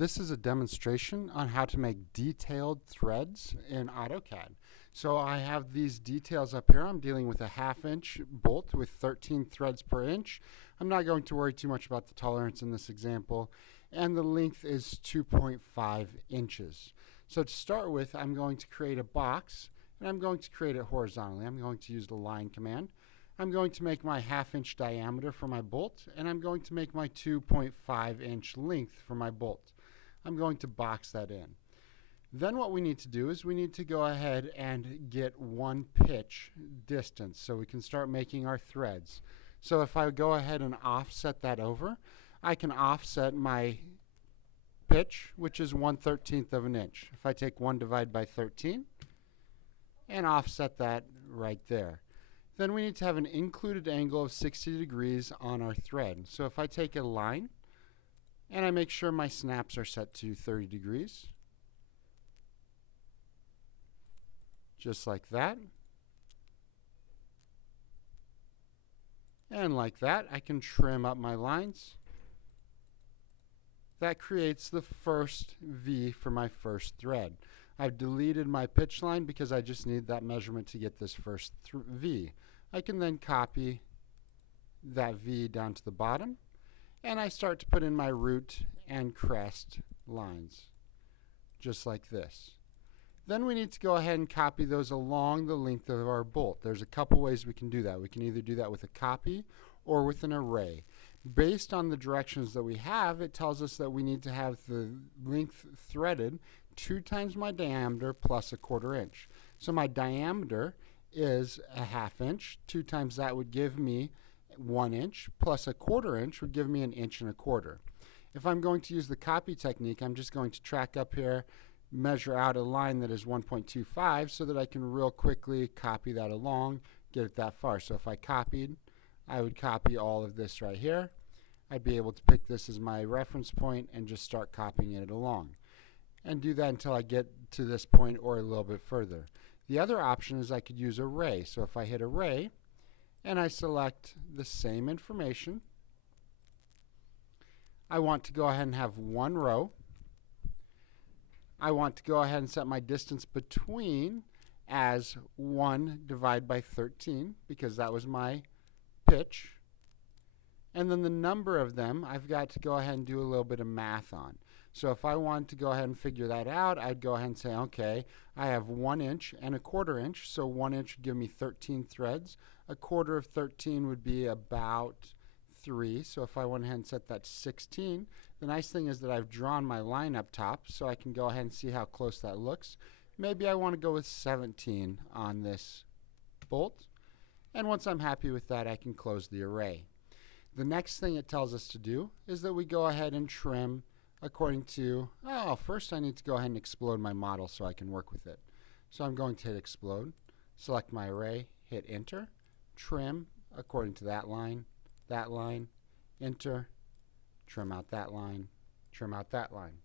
This is a demonstration on how to make detailed threads in AutoCAD. So I have these details up here. I'm dealing with a 1/2 inch bolt with 13 threads per inch. I'm not going to worry too much about the tolerance in this example. And the length is 2.5 inches. So to start with, I'm going to create a box, and I'm going to create it horizontally. I'm going to use the line command. I'm going to make my 1/2 inch diameter for my bolt, and I'm going to make my 2.5 inch length for my bolt. I'm going to box that in. Then what we need to do is we need to go ahead and get one pitch distance so we can start making our threads. So if I go ahead and offset that over, I can offset my pitch, which is 1/13 of an inch. If I take 1 divided by 13 and offset that right there. Then we need to have an included angle of 60 degrees on our thread. So if I take a line and I make sure my snaps are set to 30 degrees, just like that. And like that, I can trim up my lines. That creates the first V for my first thread. I've deleted my pitch line because I just need that measurement to get this first V. I can then copy that V down to the bottom, and I start to put in my root and crest lines, just like this. Then we need to go ahead and copy those along the length of our bolt. There's a couple ways we can do that. We can either do that with a copy or with an array. Based on the directions that we have, it tells us that we need to have the length threaded 2 times my diameter plus 1/4 inch. So my diameter is a 1/2 inch. 2 times that would give me 1 inch, plus 1/4 inch would give me 1 1/4 inches. If I'm going to use the copy technique, I'm just going to track up here, measure out a line that is 1.25 so that I can real quickly copy that along, get it that far. So if I copied, I would copy all of this right here. I'd be able to pick this as my reference point and just start copying it along. And do that until I get to this point or a little bit further. The other option is I could use array. So if I hit array and I select the same information, I want to go ahead and have one row. I want to go ahead and set my distance between as 1 divided by 13 because that was my pitch. And then the number of them, I've got to go ahead and do a little bit of math on. So if I wanted to go ahead and figure that out, I'd go ahead and say, okay, I have 1 inch and 1/4 inch. So 1 inch would give me 13 threads. 1/4 of 13 would be about 3. So if I went ahead and set that to 16, the nice thing is that I've drawn my line up top so I can go ahead and see how close that looks. Maybe I want to go with 17 on this bolt. And once I'm happy with that, I can close the array. The next thing it tells us to do is that we go ahead and trim according to, first I need to go ahead and explode my model so I can work with it. So I'm going to hit explode, select my array, hit enter, trim according to that line, enter, trim out that line, trim out that line.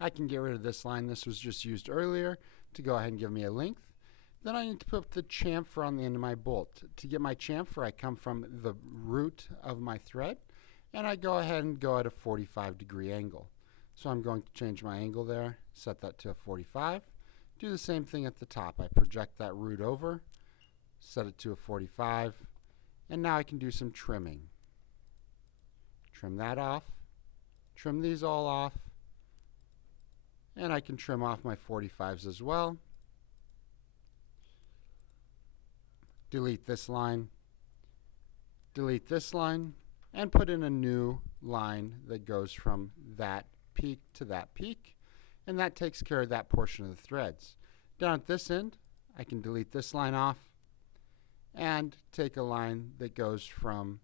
I can get rid of this line. This was just used earlier to go ahead and give me a length. Then I need to put the chamfer on the end of my bolt. To get my chamfer, I come from the root of my thread, and I go ahead and go at a 45-degree angle. So I'm going to change my angle there, set that to a 45. Do the same thing at the top. I project that root over, set it to a 45, and now I can do some trimming. Trim that off, trim these all off, and I can trim off my 45s as well. Delete this line, and put in a new line that goes from that peak to that peak, and that takes care of that portion of the threads. Down at this end, I can delete this line off and take a line that goes from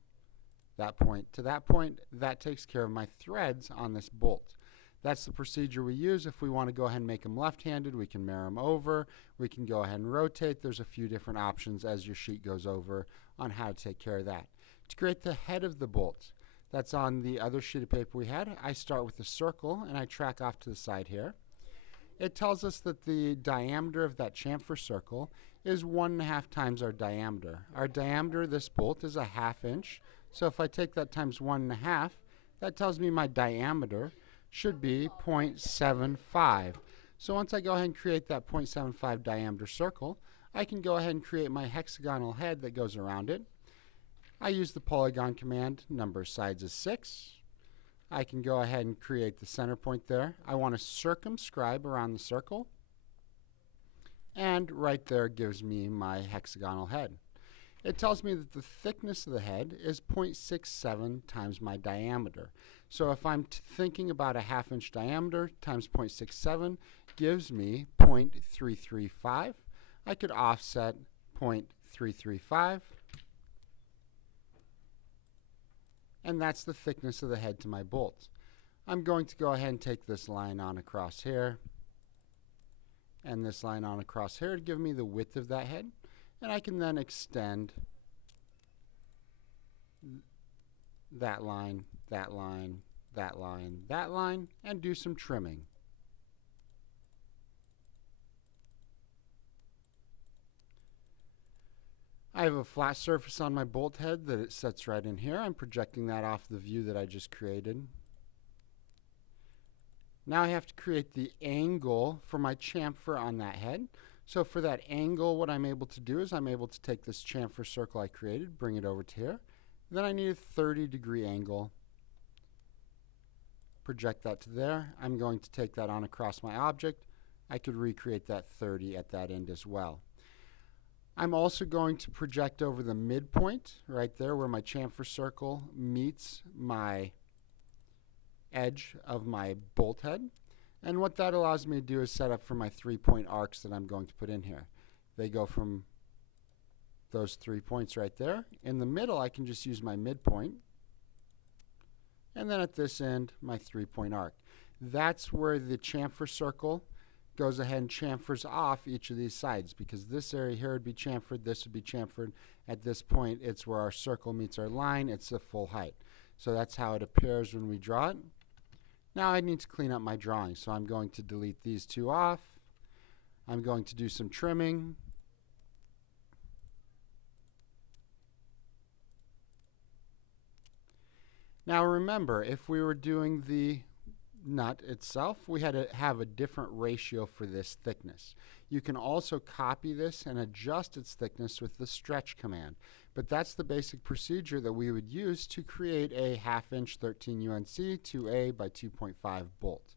that point to that point. That takes care of my threads on this bolt. That's the procedure we use. If we want to go ahead and make them left-handed, we can mirror them over. We can go ahead and rotate. There's a few different options as your sheet goes over on how to take care of that. To create the head of the bolt, that's on the other sheet of paper we had. I start with a circle and I track off to the side here. It tells us that the diameter of that chamfer circle is 1.5 times our diameter. Our diameter of this bolt is a 1/2 inch. So if I take that times 1.5, that tells me my diameter should be 0.75. So once I go ahead and create that 0.75 diameter circle, I can go ahead and create my hexagonal head that goes around it. I use the polygon command, number sides is 6. I can go ahead and create the center point there. I want to circumscribe around the circle, and right there gives me my hexagonal head. It tells me that the thickness of the head is 0.67 times my diameter. So if I'm thinking about a 1/2 inch diameter times 0.67 gives me 0.335. I could offset 0.335, and that's the thickness of the head to my bolt. I'm going to go ahead and take this line on across here and this line on across here to give me the width of that head, and I can then extend that line, that line, that line, that line, and do some trimming. I have a flat surface on my bolt head that it sets right in here. I'm projecting that off the view that I just created. Now I have to create the angle for my chamfer on that head. So for that angle, what I'm able to do is I'm able to take this chamfer circle I created, bring it over to here. Then I need a 30-degree angle. Project that to there. I'm going to take that on across my object. I could recreate that 30 at that end as well. I'm also going to project over the midpoint right there where my chamfer circle meets my edge of my bolt head. And what that allows me to do is set up for my 3-point arcs that I'm going to put in here. They go from those 3 points right there. In the middle, I can just use my midpoint. And then at this end, my 3-point arc. That's where the chamfer circle goes ahead and chamfers off each of these sides, because this area here would be chamfered, this would be chamfered. At this point, it's where our circle meets our line. It's the full height. So that's how it appears when we draw it. Now I need to clean up my drawing, so I'm going to delete these two off. I'm going to do some trimming. Now remember, if we were doing the nut itself, we had to have a different ratio for this thickness. You can also copy this and adjust its thickness with the stretch command. But that's the basic procedure that we would use to create a 1/2 inch 13 UNC 2A by 2.5 bolt.